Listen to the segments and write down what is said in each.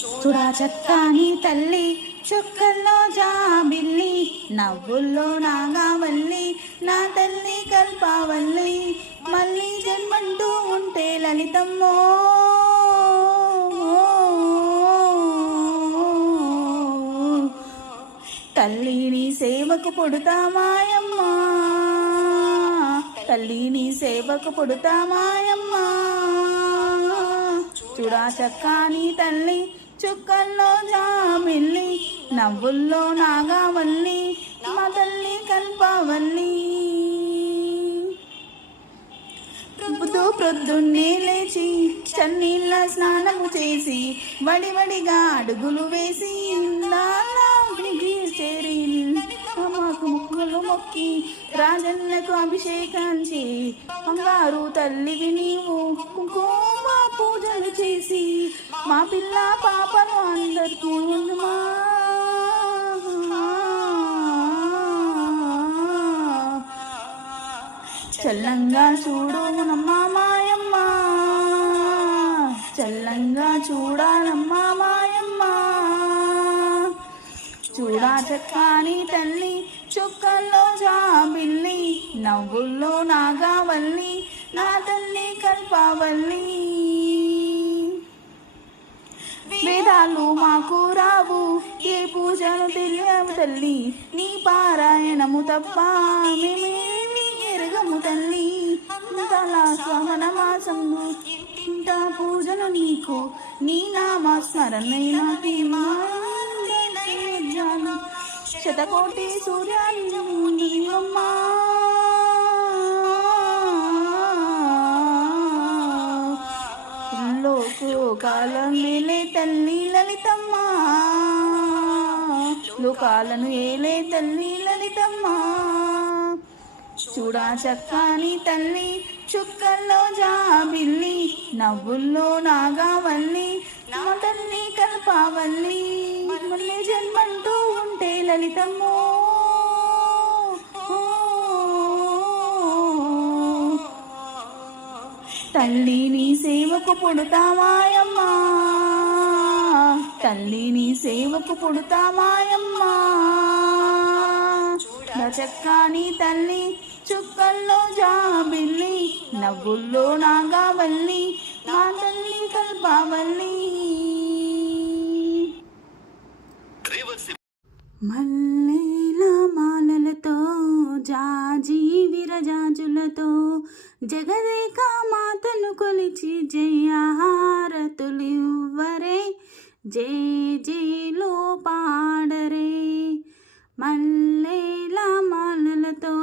చూడా చక్కని తల్లి చుక్కల్లో జాబిల్లి నవ్వుల్లో నాగావల్లి నా తల్లి కల్పావల్లి మళ్ళీ జన్మంటూ ఉంటే లలితమ్మో తల్లిని సేవకు పుడతామాయమ్మ తల్లిని సేవకు పుడతామాయమ్మ చూడా చక్కని తల్లి చుక్కల్లో జాబిల్లి నవ్వుల్లో నాగావల్లి మా తల్లి కల్పావల్లి ప్రొద్దున్నే లేచి చన్నీళ్ళ స్నానము చేసి వడివడిగా అడుగులు వేసి చేరి మాకు ముక్కులు మొక్కి రాజన్నకు అభిషేకాంచి బంగారు తల్లివి నీవు కుంకుమ పూజలు చేసి మా పిల్ల పాపను అందరికీ ఉండుమా చల్లంగా చూడునమ్మా మాయమ్మ చల్లంగా చూడాలమ్మా మాయమ్మ చూడా చక్కని తల్లి చుక్కల్లో జాబిల్లి నవ్వుల్లో నాగావల్లి నా తల్లి కల్పావల్లి వేదాలు మాకు రావు ఏ పూజను తెలియవు తల్లి నీ పారాయణము తప్ప మేమేమి ఎరగము తల్లి శ్రవణ మాసము ఇంత పూజలు నీకు నీ నామ స్మరణైనా శతకోటి సూర్యానివమ్మా లోకాలను ఏలే తల్లి లలితమ్మ లోకాలను ఏలే తల్లి లలితమ్మ చూడా చక్కని తల్లి చుక్కల్లో జాబిల్లి నవ్వుల్లో నాగావల్లి నా తల్లి కల్పావల్లి మళ్ళీ జన్మంటూ ఉంటే లలితమ్మో తల్లిని సేవకు పుడతామాయమ్మ తల్లిని సేవకు పుడతామాయమ్మ చక్కని తల్లి చుక్కల్లో జాబిల్లి నవ్వుల్లో నాగావల్లి నా తల్లి కల్పావల్లి మల్లెల మాలలతో జాజి విరజాజులతో జగదేక మాతను కొలిచి జయహారతులివ్వరే జయ జయలో పాడరే మల్లెల మాలలతో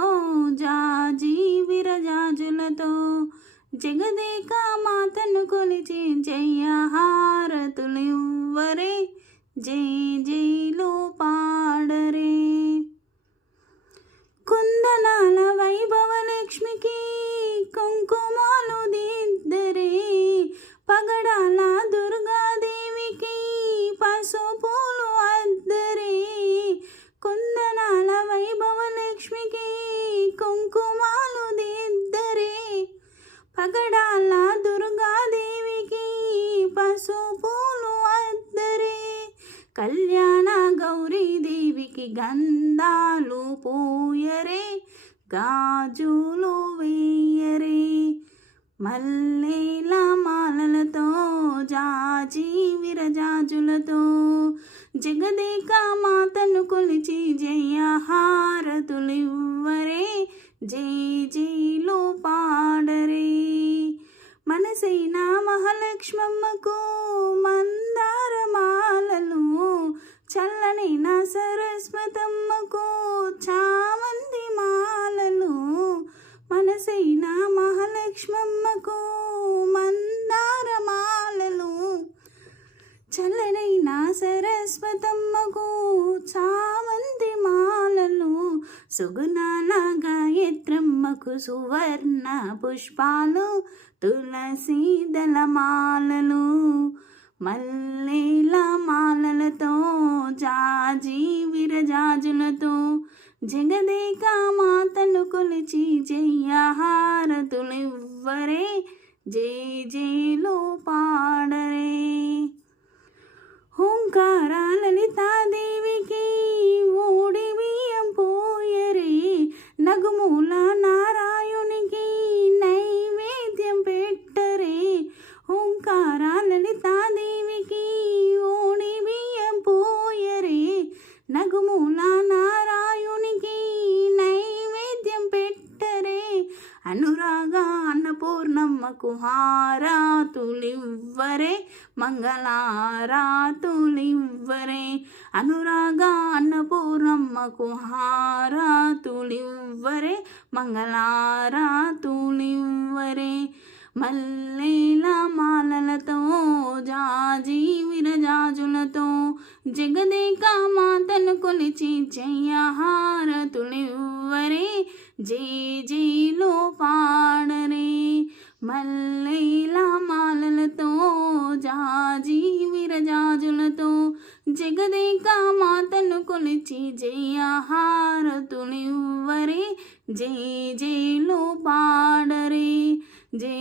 జాజి విరజాజులతో జగదేక మాతను కొలిచి జయహారతులివ్వరే జయ జయలో పాడరే కుందనాల వైభవలక్ష్మికి కుంకుమాలు దిద్దరే పగడాల దుర్గాదేవికి పసుపులు అద్దరే కుందనాల వైభవలక్ష్మికి కుంకుమాలు దిద్దరే పగడాల దుర్గాదేవికి పసుపులు అద్దరే కళ్యాణ గౌరీదేవికి గంధాలు పూయరే గాజులు వేయరే మల్లెల మాలలతో జాజి విరజాజులతో జగదేక మాతను కొలిచి జయహారతులివ్వరే జయ జయలో పాడరే మనసైన మహాలక్ష్మమ్మకు మందారమాలలు చల్లనైన సరస్వతమ్మకు చామంతి మాలలు మనసైన మహాలక్ష్మమ్మకు మందారమాలలు చల్లనైన సరస్వతమ్మకు చామంతి మాలలు సుగుణాల గాయత్రమ్మకు సువర్ణ పుష్పాలు తులసి దళమాలలు మల్లెల మాలలతో జాజి విరజాజులతో జగదేక మాతను కొలిచి జయహారతులివ్వరే జయ జయలో పాడరే ఓంకార లలితాదేవికి ఓడి బియ్యం పోయరే, నగుమూల నారాయణునికి నైవేద్యం పెట్టరే. ఓంకార లలితాదేవికి ఓడి బియ్యం పోయరే, నగుమూల నారాయణునికి నైవేద్యం పెట్టరే. అనురాగ అన్నపూర్ణమ్మకు హారతులివ్వరే, మంగళారతులివ్వరే. అనురాగ అన్నపూర్ణమ్మకు హారతులివ్వరే, మంగళారతులివ్వరే. మల్లెల మాలలతో జాజి విరజాజులతో జగదేక మాతను కొలిచి జయహారతులివ్వరే, జేజేలో పాడరే. మల్లెల మాలలతో జాజి విరజాజులతో జగదేక మాతను కొలిచి జయహారతులివ్వరే, జేజేలో పాడరే. జే